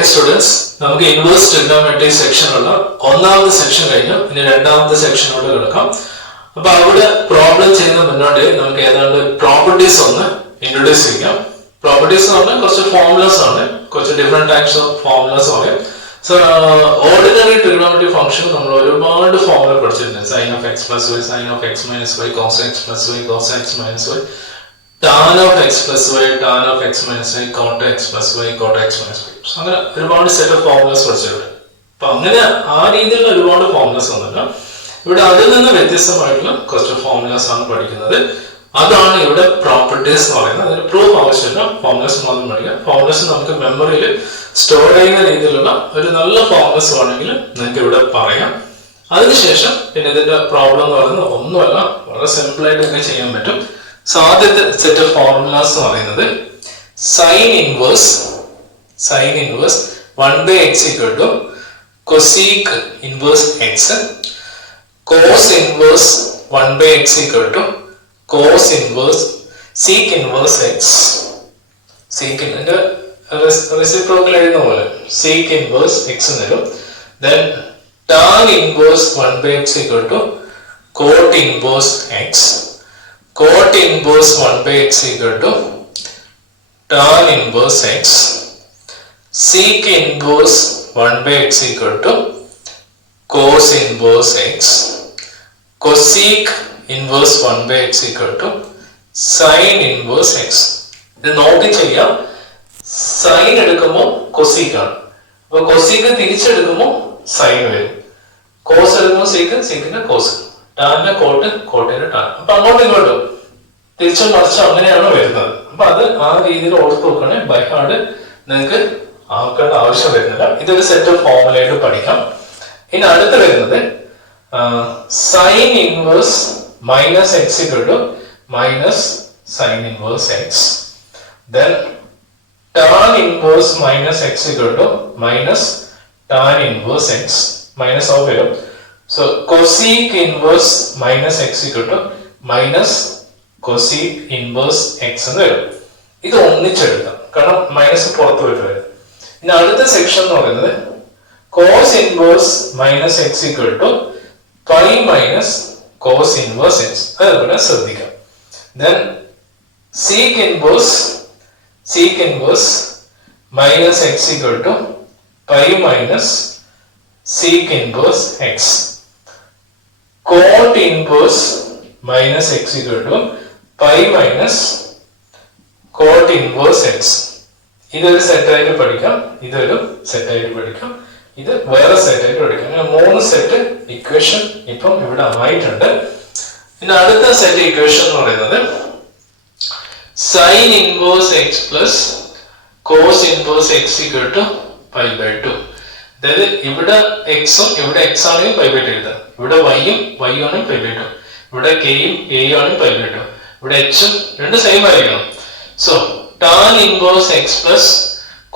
Okay students, നമുക്ക് inverse trigonometry സെക്ഷനുള്ള ഒന്നാമത്തെ section കഴിഞ്ഞു. ഇനി രണ്ടാമത്തെ സെക്ഷനോട് കിടക്കാം. അപ്പോൾ അവിടെ പ്രോബ്ലം ചെയ്യുന്ന മുന്നോട്ട് നമുക്ക് ഏതാണ്ട് പ്രോപ്പർട്ടീസ് ഒന്ന് ഇൻട്രൊഡ്യൂസ് ചെയ്യാം. പ്രോപ്പർട്ടീസ് എന്ന് പറഞ്ഞാൽ കുറച്ച് ഫോർമുലാസ് ആണ്, കുറച്ച് ഡിഫറെന്റ് ടൈപ്സ് ഓഫ് ഫോർമുലാസ് ആണ്. സോ ഓർഡിനറി ട്രിഗണോമെട്രി ഫംഗ്ഷൻ നമ്മൾ ഒരുപാട് ഫോർമുല പഠിച്ചിട്ടുണ്ട്. Sine of x plus y, sine of x minus y, cos x plus y, cos x minus y, tan of x plus y, tan of x minus y, cot x plus y, cot x minus y. അങ്ങനെ ഒരുപാട് set of formulas പഠിച്ചിട്ടുണ്ട്. അപ്പൊ അങ്ങനെ ആ രീതിയിലുള്ള ഒരുപാട് formulas വന്നില്ല. ഇവിടെ അതിൽ നിന്ന് വ്യത്യസ്തമായിട്ടുള്ള കുറച്ച് ഫോർമുലാസ് ആണ് പഠിക്കുന്നത്. അതാണ് ഇവിടെ പ്രോപ്പർട്ടീസ് എന്ന് പറയുന്നത്. അതിന് പ്രൂഫ് ആവശ്യമില്ല, ഫോർമുലാസ് മാത്രം പഠിക്കാം. ഫോർമുലാസ് നമുക്ക് മെമ്മറിയിൽ സ്റ്റോർ ചെയ്യുന്ന രീതിയിലുള്ള ഒരു നല്ല ഫോർമുലാസ് വേണമെങ്കിൽ നിങ്ങൾക്ക് ഇവിടെ പറയാം. അതിനുശേഷം പിന്നെ ഇതിന്റെ പ്രോബ്ലം എന്ന് പറയുന്നത് ഒന്നുമല്ല, വളരെ സിമ്പിൾ ആയിട്ട് നിങ്ങൾക്ക് ചെയ്യാൻ പറ്റും. സോ ആദ്യത്തെ സെറ്റ് ഓഫ് ഫോർമുലാസ് എന്ന് പറയുന്നത് sine inverse 1/x equal to cosec inverse x, cos inverse 1/x equal to cos inverse sec inverse x, sec ന്റെ റെസിപ്രോക്കൽ എഴുതുന്ന പോലെ sec inverse x എന്ന് വരും. Then tan inverse 1/x equal to cot inverse x, cot inverse 1/x equal to tan inverse x, sec inverse 1/x equal to cos inverse x, cosec inverse 1/x equal to sin inverse x. ഇത് not ചെയ്യാം. Sign എടുക്കുമ്പോൾ cosec ആണ്, അപ്പൊ cosec തിരിച്ചെടുക്കുമ്പോൾ sign വരും. Cos എടുക്കുമ്പോൾ സീക്കിന്റെ cos, ടാന്റെ coat, കോട്ടിന്റെ tan. അപ്പൊ അങ്ങോട്ടും ഇങ്ങോട്ടും തിരിച്ചും മറിച്ചും അങ്ങനെയാണ് വരുന്നത്. അപ്പൊ അത് ആ രീതിയിൽ ഓർത്ത് നോക്കണേ. ബൈ ഹാർഡ് നിങ്ങൾക്ക് ആക്കേണ്ട ആവശ്യം വരുന്നില്ല. ഇതൊരു സെറ്റ് ഓഫ് ഫോർമുലയായിട്ട് പഠിക്കാം. ഇനി അടുത്ത് വരുന്നത് sine inverse minus x equal to minus sine inverse x, then tan inverse minus x equal to minus tan inverse x, minus of വരും. So cosec inverse minus x equal to minus cosec inverse x എന്ന് വരും. ഇത് ഒന്നിച്ചെടുക്കാം, കാരണം minus പുറത്ത് വരും. ഇനി അടുത്ത section എന്ന് പറയുന്നത് cos inverse minus x equal to pi minus cos inverse x. അതുപോലെ ശ്രദ്ധിക്കാം. Then sec inverse minus x equal to pi minus sec inverse x, cot inverse minus x equal to pi minus cot inverse x. ഇതൊരു സെറ്റായിട്ട് പഠിക്കാം, ഇതൊരു സെറ്റായിട്ട് പഠിക്കാം, ഇത് വേറെ സെറ്റായിട്ട് പഠിക്കാം. അങ്ങനെ 3 സെറ്റ് ഇക്വേഷൻ ഇപ്പം ഇവിടെ ആയിട്ടുണ്ട്. പിന്നെ അടുത്ത സെറ്റ് ഇക്വേഷൻ എന്ന് പറയുന്നത് sine inverse x plus cos inverse x equal to pi by 2. അതായത് ഇവിടെ എക്സും ഇവിടെ എക്സ് ആണെങ്കിൽ പൈ ബൈ 2 എഴുതാം, ഇവിടെ വൈയും വൈ ആണെങ്കിൽ പൈ ബൈ 2, ഇവിടെ കെയും എയും ആണെങ്കിൽ പൈ ബൈ 2, ഇവിടെ എച്ചും രണ്ട് സെയിം ആയിരിക്കണം. So tan inverse x plus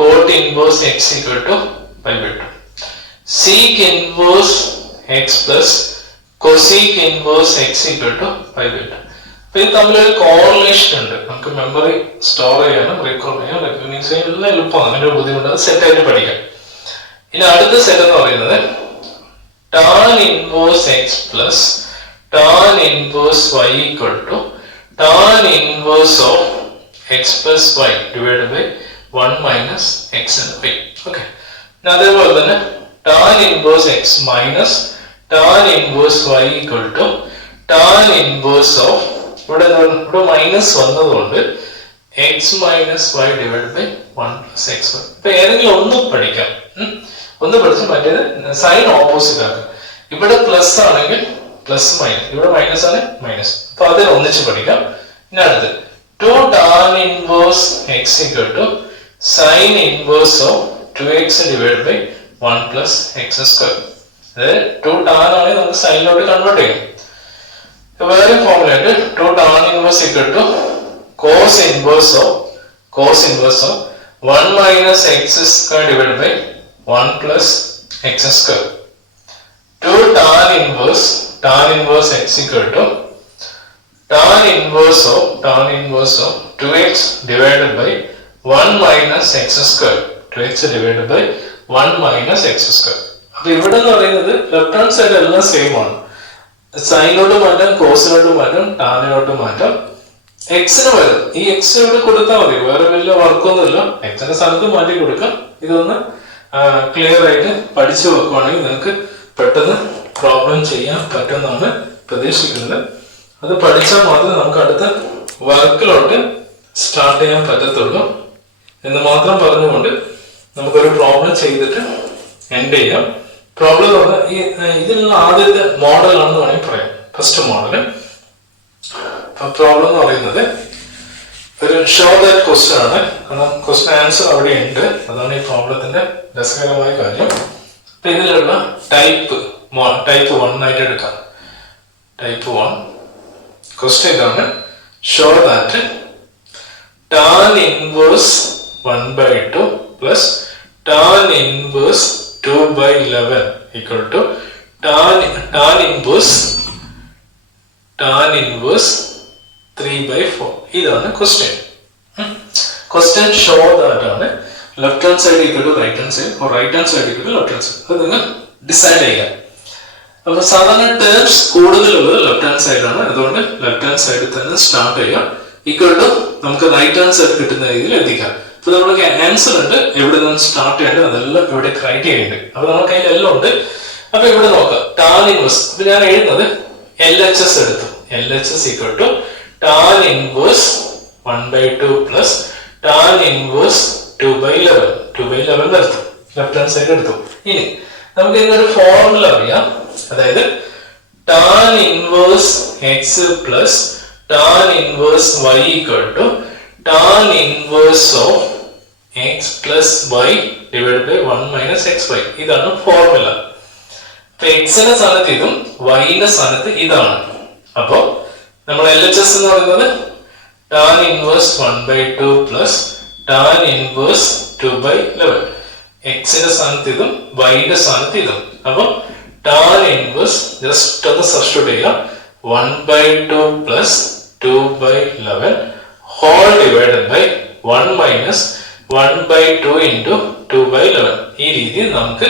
cot inverse x equal to pi by 2, sec inverse x plus cosec inverse x equal to pi by 2. അപ്പൊ ഇത് തമ്മിലൊരു കോറിലേഷൻ ഉണ്ട്. നമുക്ക് മെമ്മറി സ്റ്റോർ ചെയ്യാനും റീകോൾ ചെയ്യാനും റെക്കഗ്നൈസ് ചെയ്യാനും എല്ലാം എളുപ്പമാണ്. അങ്ങനെ ഒരു ബുദ്ധിമുട്ട്, അത് സെറ്റായിട്ട് പഠിക്കാം. ഇനി അടുത്ത സെറ്റ് എന്ന് പറയുന്നത് tan inverse x plus tan inverse y equal to tan inverse of x plus y divided by 1 minus x and y. Okay. അതേപോലെ തന്നെ tan inverse x minus tan inverse y equal to tan inverse of ഇവിടെ minus വന്നതുകൊണ്ട് x minus y divided by 1 plus x. ഇപ്പൊ ഏതെങ്കിലും ഒന്ന് പഠിക്കാം, ഒന്ന് പഠിച്ച് മറ്റേത് സൈൻ ഓപ്പോസിറ്റ് ആക്കുക. ഇവിടെ പ്ലസ് ആണെങ്കിൽ പ്ലസ് മൈനസ്, ഇവിടെ മൈനസ് ആണ് മൈനസ്. അപ്പൊ അതിൽ ഒന്നിച്ച് പഠിക്കാം. ഇനി അടുത്ത് 2 tan inverse x equal to sin inverse of 2x divided by 1 plus x square. അതായത് 2 tan ആണെങ്കിൽ നമുക്ക് സൈനിലോട്ട് കൺവേർട്ട് ചെയ്യും. വേറെ ഫോർമുല ഉണ്ട്. 2 tan inverse equal to cos inverse of 1 minus x square divided by 1 plus x square. 2 tan inverse x equal to tan inverse of 2x divided by 1 minus x square. 2x divided by 1 minus x square. അപ്പോൾ ഇവിടെ എന്ന് പറയുന്നത് left hand side എല്ലാം same ആണ്. Sign out മാറ്റാം, കോസിനോട്ട് മാറ്റാം, ടാനിനോട്ട് മാറ്റാം. എക്സിന് വരും, ഈ എക്സ് ഇവിടെ കൊടുത്താൽ മതി, വേറെ വലിയ വർക്കൊന്നുമില്ല. എക്സിന്റെ സ്ഥലത്ത് മാറ്റി കൊടുക്കാം. ഇതൊന്ന് ക്ലിയർ ആയിട്ട് പഠിച്ചു വെക്കുവാണെങ്കിൽ നിങ്ങൾക്ക് പെട്ടെന്ന് പ്രോബ്ലം ചെയ്യാൻ പറ്റുമെന്നാണ് പ്രതീക്ഷിക്കുന്നത്. അത് പഠിച്ചാൽ മാത്രമേ നമുക്ക് അടുത്ത വർക്കിലോട്ട് സ്റ്റാർട്ട് ചെയ്യാൻ പറ്റത്തുള്ളൂ എന്ന് മാത്രം പറഞ്ഞുകൊണ്ട് നമുക്കൊരു പ്രോബ്ലം ചെയ്തിട്ട് എൻഡ് ചെയ്യാം. പ്രോബ്ലം എന്ന് പറഞ്ഞാൽ ഇതിലുള്ള ആദ്യത്തെ മോഡലാണെന്ന് വേണമെങ്കിൽ പറയാം. ഫസ്റ്റ് മോഡല് പ്രോബ്ലം എന്ന് പറയുന്നത് ഒരു ഷോ ദാറ്റ് ക്വസ്റ്റ്യൻ ആണ്. കാരണം ക്വസ്റ്റ്യൻ ആൻസർ അവിടെ ഉണ്ട്. അതാണ് ഈ പ്രോബ്ലത്തിന്റെ രസകരമായ കാര്യം. അപ്പൊ ഇതിലുള്ള ടൈപ്പ് 1 ആയിട്ട് എടുക്കാം. ടൈപ്പ് 1 ക്വസ്റ്റ്യൻ ഇതാണ്. Show that tan inverse 1/2 plus tan inverse 2/11 equal to tan inverse 3/4. ഇതാണ് ക്വസ്റ്റ്യൻ. ക്വസ്റ്റ്യൻ ഷോ ദാറ്റ് ആണ് left hand side equal to right hand side, right hand side equal to left hand side. അത് നിങ്ങൾ decide ചെയ്യുക. അപ്പൊ സാധാരണ terms കൂടുതലുള്ളത് left hand side ആണ്. അതുകൊണ്ട് ലെഫ്റ്റ് ഹാൻഡ് സൈഡിൽ തന്നെ സ്റ്റാർട്ട് ചെയ്യാം. ഈക്വൽ ടു നമുക്ക് റൈറ്റ് ഹാൻഡ് സൈഡ് കിട്ടുന്ന രീതിയിൽ എത്തിക്കാം. അപ്പൊ നമുക്ക് ആൻസർ ഉണ്ട്, എവിടെ നിന്ന് സ്റ്റാർട്ട് ചെയ്യേണ്ടത് അതെല്ലാം ഇവിടെ ക്രൈറ്റീരിയ ഉണ്ട്. അപ്പൊ നമുക്ക് അതിൽ എല്ലാം ഉണ്ട്. അപ്പൊ ഇവിടെ നോക്കാം ടാൻ ഇൻവേഴ്സ്. അപ്പൊ ഞാൻ എഴുതുന്നത് LHS എടുത്തു. LHS equal to tan inverse 1/2 plus tan inverse 2/11. 2/11 എടുത്തു, ലെഫ്റ്റ് ഹാൻഡ് സൈഡ് എടുത്തു. ഇനി നമുക്ക് ഇതിനൊരു ഫോർമുല അറിയാം. അതായത് tan inverse x plus tan inverse y equal to tan inverse of x plus y divided by 1 minus xy. ഇതാണ് formula. അപ്പൊ x ന്റെ സ്ഥാനത്ത് ഇതും y ന്റെ സ്ഥാനത്ത് ഇതാണ്. അപ്പോ നമ്മൾ LHS എന്ന് പറയുന്നത് tan inverse 1/2 plus tan inverse 2/11. x ന്റെ സ്ഥാനത്ത് ഇതും y ന്റെ സ്ഥാനത്ത് ഇതും. അപ്പോ tan inverse ജസ്റ്റ് ഒന്ന് സബ്സ്റ്റിറ്റ്യൂട്ട് ചെയ്യാം. 1/2 plus 2/11 whole divided by 1 minus 1/2 into 2/11. ഈ രീതിയിൽ നമുക്ക്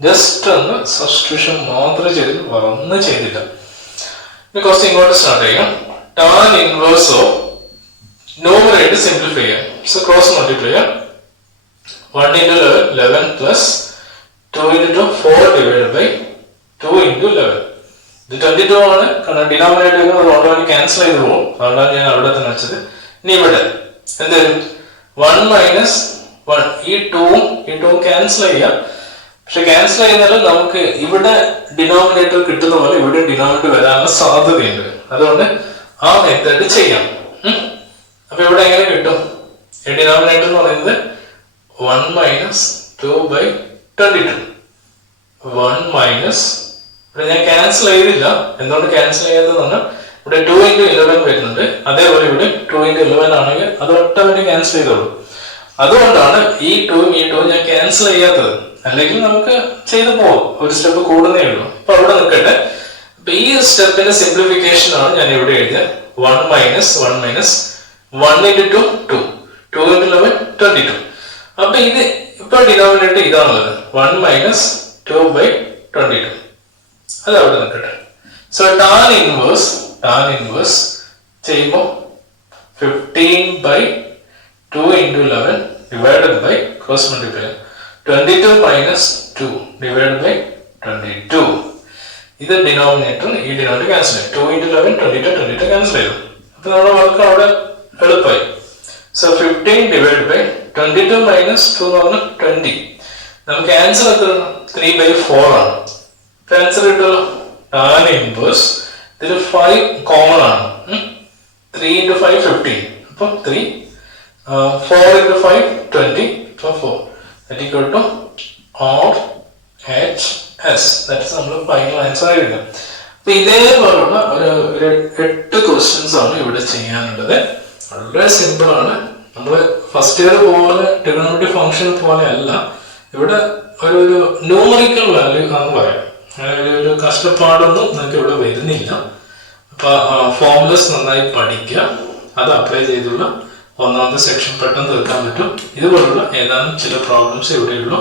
ജസ്റ്റ് ഒന്ന് സബ്സ്റ്റിറ്റ്യൂഷൻ മാത്രമേ ചെയ്തു, ഒന്നും ചെയ്തില്ല. കുറച്ച് ഇങ്ങോട്ട് സ്റ്റാർട്ട് ചെയ്യാം. Tan inverse of numerator simplify ചെയ്യാം. സോ ക്രോസ് മൾട്ടിപ്ലൈ ചെയ്യാം. 1 into 11 plus 2 into 2 4 divided by 2 into 11. ഇത് 22 ആണ്. കാരണം ഡിനോമിനേറ്റർ ഓട്ടോമാറ്റിക് ക്യാൻസൽ ചെയ്ത് പോകും. അതുകൊണ്ടാണ് ഞാൻ അവിടെ തന്നെ വെച്ചത്. ഇനി ഇവിടെ എന്തായാലും 1 മൈനസ് 1, ഈ 2 ക്യാൻസൽ ചെയ്യാം. പക്ഷെ ക്യാൻസൽ ചെയ്യുന്നാലും നമുക്ക് ഇവിടെ ഡിനോമിനേറ്റർ കിട്ടുന്ന പോലെ ഇവിടെ ഡിനോമിനേറ്റർ വരാനുള്ള സാധ്യതയുണ്ട്. അതുകൊണ്ട് ആ മെത്തേഡ് ചെയ്യാം. അപ്പൊ ഇവിടെ എങ്ങനെ കിട്ടും? ഡിനോമിനേറ്റർ എന്ന് പറയുന്നത് 1 മൈനസ് 2/22. 1 മൈനസ് ഇവിടെ ഞാൻ ക്യാൻസൽ ചെയ്തില്ല. എന്തുകൊണ്ട് ക്യാൻസൽ ചെയ്യാത്തതാണ്? ഇവിടെ 2 into 11 വരുന്നുണ്ട്. അതേപോലെ ഇവിടെ 2 into 11 ആണെങ്കിൽ അത് ഒട്ടോമാറ്റിക് ക്യാൻസൽ ചെയ്തോളൂ. അതുകൊണ്ടാണ് ഈ 2 ഞാൻ ക്യാൻസൽ ചെയ്യാത്തത്. അല്ലെങ്കിൽ നമുക്ക് ചെയ്തു പോകും, ഒരു സ്റ്റെപ്പ് കൂടുന്നേ ഉള്ളൂ. അപ്പൊ അവിടെ നിൽക്കട്ടെ. അപ്പൊ ഈ സ്റ്റെപ്പിന്റെ സിംപ്ലിഫിക്കേഷൻ ആണ് ഞാൻ ഇവിടെ എഴുതിയത്. 1 മൈനസ് 1 മൈനസ് 1 into 2 2 2 into 11 22. അപ്പൊ ഇത് ഇപ്പൊ ഡിനോമിനേറ്റർ ഇതാണുള്ളത് 1 മൈനസ് 2/22. അത് അവിടെ നിൽക്കട്ടെ. സോ ടാൻ ഇൻവേഴ്സ് ചെയ്യുമ്പോൾ 15/2 into 11 divided by cross multiply 22 minus 2 divided by 22. ഇത് ഡിനോമിനേറ്റർ ഈ ഡിനോമിനേറ്റർ ക്യാൻസൽ ചെയ്യും. 2 into 11 22 ക്യാൻസൽ ചെയ്യും. അപ്പൊ നമ്മുടെ വർക്ക് അവിടെ എളുപ്പമായി. സോ 15 divided by 22 minus 2 എന്ന് പറഞ്ഞാൽ 20. നമുക്ക് ആൻസർ എത്ര? 3/4 ആണ്. ആൻസർ കിട്ടുമല്ലോ. ടാൻ ഇൻവേഴ്സ് ഇതിൽ 5 കോമൺ ആണ്. 3 into 5 15. അപ്പൊ 3 4 into 5 20. So 4 that equal to RHS. That's നമ്മൾ ഫൈനൽ ആൻസർ ആയിരിക്കും. അപ്പൊ ഇതേപോലുള്ള ഒരു 8 ക്വസ്റ്റ്യൻസ് ആണ് ഇവിടെ ചെയ്യാനുള്ളത്. വളരെ സിമ്പിൾ ആണ്. നമ്മൾ ഫസ്റ്റ് ഇയർ പോലെ ട്രിഗണോമെട്രിക് ഫംഗ്ഷൻ പോലെ അല്ല. ഇവിടെ ഒരു ന്യൂമറിക്കൽ വാല്യൂ ആണെന്ന് പറയാം. ഒരു കഷ്ടപ്പാടൊന്നും നിങ്ങൾക്ക് ഇവിടെ വരുന്നില്ല. അപ്പൊ ഫോർമുലസ് നന്നായി പഠിക്കുക, അത് അപ്ലൈ ചെയ്തുള്ള ഒന്നാമത്തെ സെക്ഷൻ പെട്ടെന്ന് തീർക്കാൻ പറ്റും. ഇതുപോലുള്ള ഏതാനും ചില പ്രോബ്ലംസ് ഇവിടെയുള്ളൂ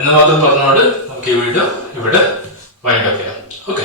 എന്ന് മാത്രം പറഞ്ഞുകൊണ്ട് നമുക്ക് ഈ വീഡിയോ ഇവിടെ വൈൻഡ് അപ്പ് ചെയ്യാം. ഓക്കെ.